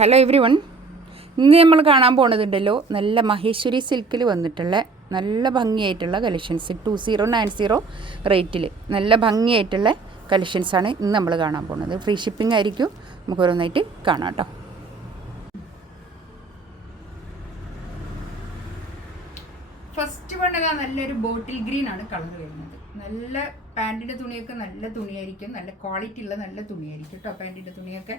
Hello every one, ഇന്ന് നമ്മൾ കാണാൻ പോണതുണ്ടല്ലോ നല്ല മഹേശ്വരി സിൽക്കിൽ വന്നിട്ടുള്ള നല്ല ഭംഗിയായിട്ടുള്ള കളക്ഷൻസ് 2090 റേറ്റിൽ നല്ല ഭംഗിയായിട്ടുള്ള കളക്ഷൻസാണ് ഇന്ന് നമ്മൾ കാണാൻ പോകുന്നത്. ഫ്രീ ഷിപ്പിംഗ് ആയിരിക്കും. നമുക്ക് ഓരോന്നായിട്ട് കാണാം കേട്ടോ. ഫസ്റ്റ് വണ്ണക നല്ലൊരു ബോട്ടിൽ ഗ്രീൻ ആണ് കളർ വരുന്നത്. നല്ല പാൻറ്റിൻ്റെ തുണിയൊക്കെ നല്ല തുണിയായിരിക്കും, നല്ല ക്വാളിറ്റി ഉള്ള നല്ല തുണിയായിരിക്കും കേട്ടോ. പാൻറ്റിൻ്റെ തുണിയൊക്കെ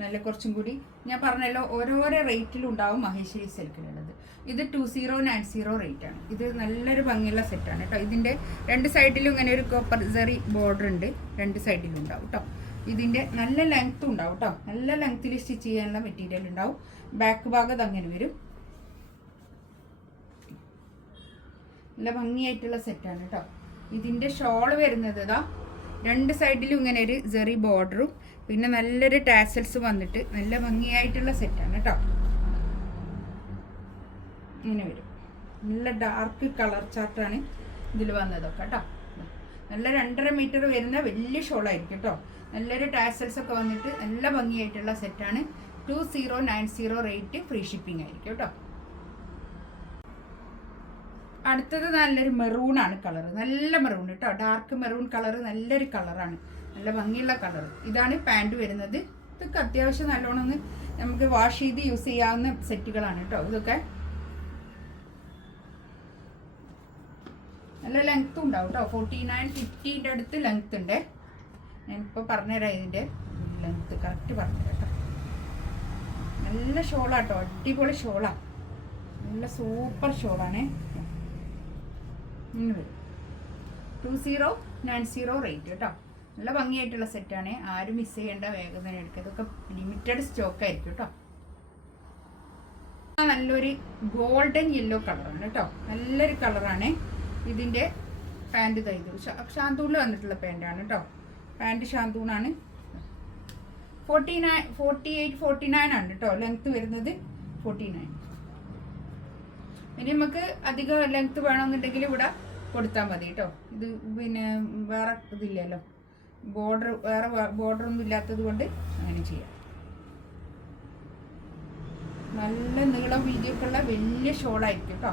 നല്ല കുറച്ചും കൂടി ഞാൻ പറഞ്ഞല്ലോ ഓരോരോ റേറ്റിലുണ്ടാവും മഹേശ്വരി സിൽക്കിലുള്ളത്. ഇത് 2090 റേറ്റാണ്. ഇത് നല്ലൊരു ഭംഗിയുള്ള സെറ്റാണ് കേട്ടോ. ഇതിൻ്റെ രണ്ട് സൈഡിലും ഇങ്ങനെ ഒരു കോപ്പർ സെറി ബോർഡർ ഉണ്ട്, രണ്ട് സൈഡിലും ഉണ്ടാവും കേട്ടോ. ഇതിൻ്റെ നല്ല ലെങ്ത്തും ഉണ്ടാവും കേട്ടോ. നല്ല ലെങ്ത്തിൽ സ്റ്റിച്ച് ചെയ്യാനുള്ള മെറ്റീരിയൽ ഉണ്ടാവും. ബാക്ക് ഭാഗത്ത് അങ്ങനെ വരും. നല്ല ഭംഗിയായിട്ടുള്ള സെറ്റാണ് കേട്ടോ. ഇതിൻ്റെ ഷോള് വരുന്നത് ഇതാ രണ്ട് സൈഡിലും ഇങ്ങനെ ഒരു സെറി ബോർഡറും പിന്നെ നല്ലൊരു ടാസൽസ് വന്നിട്ട് നല്ല ഭംഗിയായിട്ടുള്ള സെറ്റാണ് കേട്ടോ. ഇങ്ങനെ വരും. നല്ല ഡാർക്ക് കളർ ചാർട്ടാണ് ഇതിൽ വന്നതൊക്കെ കേട്ടോ. നല്ല 2.5 മീറ്റർ വരുന്ന വലിയ ഷോളായിരിക്കും കേട്ടോ. നല്ലൊരു ടാസൽസ് ഒക്കെ വന്നിട്ട് നല്ല ഭംഗിയായിട്ടുള്ള സെറ്റാണ്. 2090 റേറ്റ്, ഫ്രീ ഷിപ്പിംഗ് ആയിരിക്കും കേട്ടോ. അടുത്തത് നല്ലൊരു മെറൂണാണ് കളർ. നല്ല മെറൂൺ കേട്ടോ. ഡാർക്ക് മെറൂൺ കളർ നല്ലൊരു കളറാണ്, നല്ല ഭംഗിയുള്ള കളർ. ഇതാണ് പാൻറ് വരുന്നത്. ഇതൊക്കെ അത്യാവശ്യം നല്ലോണം നമുക്ക് വാഷ് ചെയ്ത് യൂസ് ചെയ്യാവുന്ന സെറ്റുകളാണ് കേട്ടോ. ഇതൊക്കെ നല്ല ലെങ്ത്തും ഉണ്ടാവും കേട്ടോ. 49-50 അടുത്ത് ലെങ്ത് ഉണ്ട്. ഞാനിപ്പോൾ പറഞ്ഞുതരാം ഇതിൻ്റെ ലെങ്ത്ത് കറക്റ്റ് പറഞ്ഞുതരാം കേട്ടോ. നല്ല ഷോളാട്ടോ, അടിപൊളി ഷോളാണ്, നല്ല സൂപ്പർ ഷോളാണ്. 2090 റേറ്റ് കേട്ടോ. നല്ല ഭംഗിയായിട്ടുള്ള സെറ്റാണ്. ആരും മിസ് ചെയ്യേണ്ട, വേഗം തന്നെ എടുക്കുക. ഇതൊക്കെ ലിമിറ്റഡ് സ്റ്റോക്ക് ആയിരിക്കും കേട്ടോ. നല്ലൊരു ഗോൾഡൻ യെല്ലോ കളറാണ് കേട്ടോ. നല്ലൊരു കളറാണ്. ഇതിൻ്റെ പാൻറ് തയ്തു ഷാന്തൂണിൽ വന്നിട്ടുള്ള പാൻറ്റാണ് കേട്ടോ. പാൻറ് ഷാന്തൂണാണ്. 48-49 ആണ് കേട്ടോ ലെങ്ത്ത് വരുന്നത്. 49. ഇനി നമുക്ക് അധികം ലെങ്ത്ത് വേണമെന്നുണ്ടെങ്കിൽ ഇവിടെ കൊടുത്താൽ മതി കേട്ടോ. ഇത് പിന്നെ വേറെ ഇതില്ലല്ലോ, വേറെ ബോർഡറൊന്നും ഇല്ലാത്തത് കൊണ്ട് അങ്ങനെ ചെയ്യാം. നല്ല നീളം വീതിയൊക്കെ ഉള്ള വലിയ ഷോളായിരിക്കും കേട്ടോ.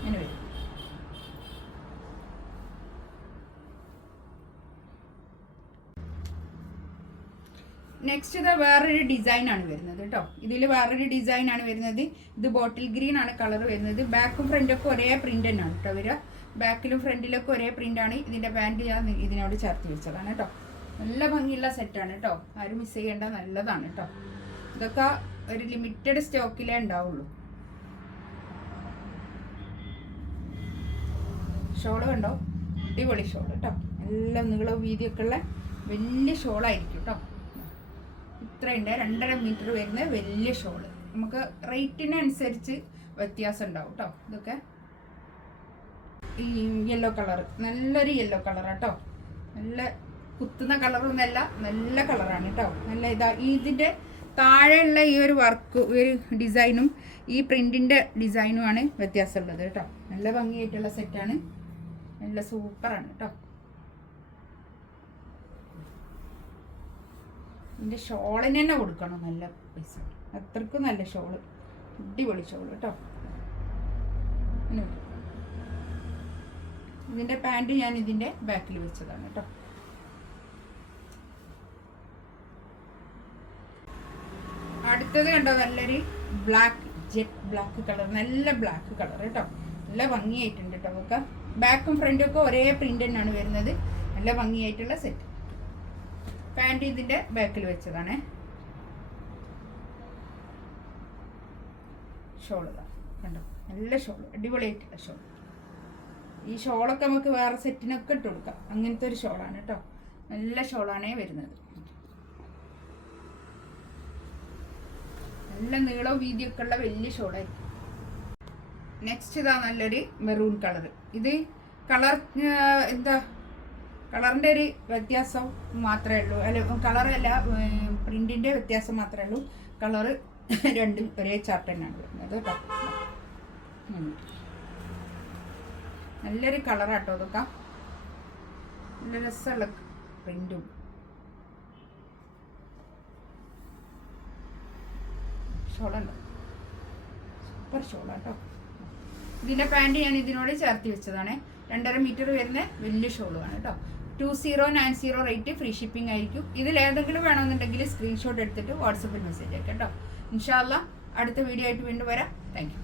അങ്ങനെ വരും. നെക്സ്റ്റ് ഇത് വേറൊരു ഡിസൈനാണ് വരുന്നത് കേട്ടോ. ഇതിൽ വേറൊരു ഡിസൈനാണ് വരുന്നത്. ഇത് ബോട്ടിൽ ഗ്രീൻ ആണ് കളർ വരുന്നത്. ബാക്കും ഫ്രണ്ടൊക്കെ ഒരേ പ്രിന്റ് തന്നെയാണ് കേട്ടോ വരിക. ബാക്കിലും ഫ്രണ്ടിലൊക്കെ ഒരേ പ്രിന്റാണ്. ഇതിൻ്റെ പാൻറ് ഞാൻ ഇതിനോട് ചേർത്ത് വെച്ചതാണ് കേട്ടോ. നല്ല ഭംഗിയുള്ള സെറ്റാണ് കേട്ടോ. ആരും മിസ് ചെയ്യേണ്ട, നല്ലതാണ് കേട്ടോ. ഇതൊക്കെ ഒരു ലിമിറ്റഡ് സ്റ്റോക്കിലേ ഉണ്ടാവുള്ളൂ. ഷോള് കണ്ടോ, അടിപൊളി ഷോള് കേട്ടോ. നല്ല നീളവും വീതിയൊക്കെ ഉള്ള വലിയ ഷോളായിരിക്കും കേട്ടോ. ഇത്രയുണ്ട്, 2.5 മീറ്റർ വരുന്ന വലിയ ഷോള്. നമുക്ക് റേറ്റിനനുസരിച്ച് വ്യത്യാസം ഉണ്ടാവും കേട്ടോ. ഇതൊക്കെ ഈ യെല്ലോ കളർ നല്ലൊരു യെല്ലോ കളറാട്ടോ. നല്ല കുത്തുന്ന കളറൊന്നുമല്ല, നല്ല കളറാണ് കേട്ടോ. നല്ല ഇതിൻ്റെ താഴെയുള്ള ഈ ഒരു വർക്ക്, ഒരു ഡിസൈനും ഈ പ്രിൻറ്റിൻ്റെ ഡിസൈനുമാണ് വ്യത്യാസമുള്ളത് കേട്ടോ. നല്ല ഭംഗിയായിട്ടുള്ള സെറ്റാണ്, നല്ല സൂപ്പറാണ് കേട്ടോ. ഇതിൻ്റെ ഷോളിന് തന്നെ കൊടുക്കണം നല്ല പൈസ, അത്രക്കും നല്ല ഷോള്, അടിപൊളി ഷോള് കേട്ടോ. ഇതിൻ്റെ പാൻറ് ഞാൻ ഇതിൻ്റെ ബാക്കിൽ വെച്ചതാണ് കേട്ടോ. അടുത്തത് കണ്ടോ, നല്ലൊരു ബ്ലാക്ക്, ജെറ്റ് ബ്ലാക്ക് കളർ, നല്ല ബ്ലാക്ക് കളർ കേട്ടോ. നല്ല ഭംഗിയായിട്ടുണ്ട് കേട്ടോ. ഒക്കെ ബാക്കും ഫ്രണ്ടും ഒക്കെ ഒരേ പ്രിന്റ് തന്നെയാണ് വരുന്നത്. നല്ല ഭംഗിയായിട്ടുള്ള സെറ്റ്. പാൻറ് ഇതിൻ്റെ ബാക്കിൽ വെച്ചതാണ്. ഷോള് കണ്ടോ, നല്ല ഷോള്, അടിപൊളിയായിട്ടുള്ള ഷോൾ. ഈ ഷോളൊക്കെ നമുക്ക് വേറെ സെറ്റിനൊക്കെ ഇട്ട് കൊടുക്കാം. അങ്ങനത്തെ ഒരു ഷോളാണ് കേട്ടോ. നല്ല ഷോളാണേ വരുന്നത്. നല്ല നീളവും വീതിയൊക്കെ ഉള്ള വലിയ ഷോളായിരിക്കും. നെക്സ്റ്റ് ഇതാ നല്ലൊരു മെറൂൺ കളർ. ഇത് കളർ എന്താ കളറിൻ്റെ ഒരു വ്യത്യാസം മാത്രമേ ഉള്ളൂ. അല്ല, കളറല്ല, പ്രിൻറ്റിൻ്റെ വ്യത്യാസം മാത്രമേ ഉള്ളൂ. കളറ് രണ്ടും ഒരേ ചാർട്ട് തന്നെയാണ് വരുന്നത് കേട്ടോ. നല്ലൊരു കളറാട്ടോ. അതൊക്കെ നല്ല രസമുള്ള പ്രിൻറ്റും ഷോളുണ്ടോ, സൂപ്പർ ഷോളാണ് കേട്ടോ. ഇതിൻ്റെ പാൻറ്റ് ഞാൻ ഇതിനോട് ചേർത്ത് വെച്ചതാണ്. 2.5 മീറ്റർ വരുന്ന വലിയ ഷോളുമാണ് കേട്ടോ. 2090 റേറ്റ്, ഫ്രീ ഷിപ്പിംഗ് ആയിരിക്കും. ഇതിലേതെങ്കിലും വേണമെന്നുണ്ടെങ്കിൽ സ്ക്രീൻഷോട്ട് എടുത്തിട്ട് വാട്സപ്പിൽ മെസ്സേജ് അയക്കാം കേട്ടോ. ഇൻഷാ അല്ലാ അടുത്ത വീഡിയോ ആയിട്ട് വീണ്ടും വരാം. Thank you.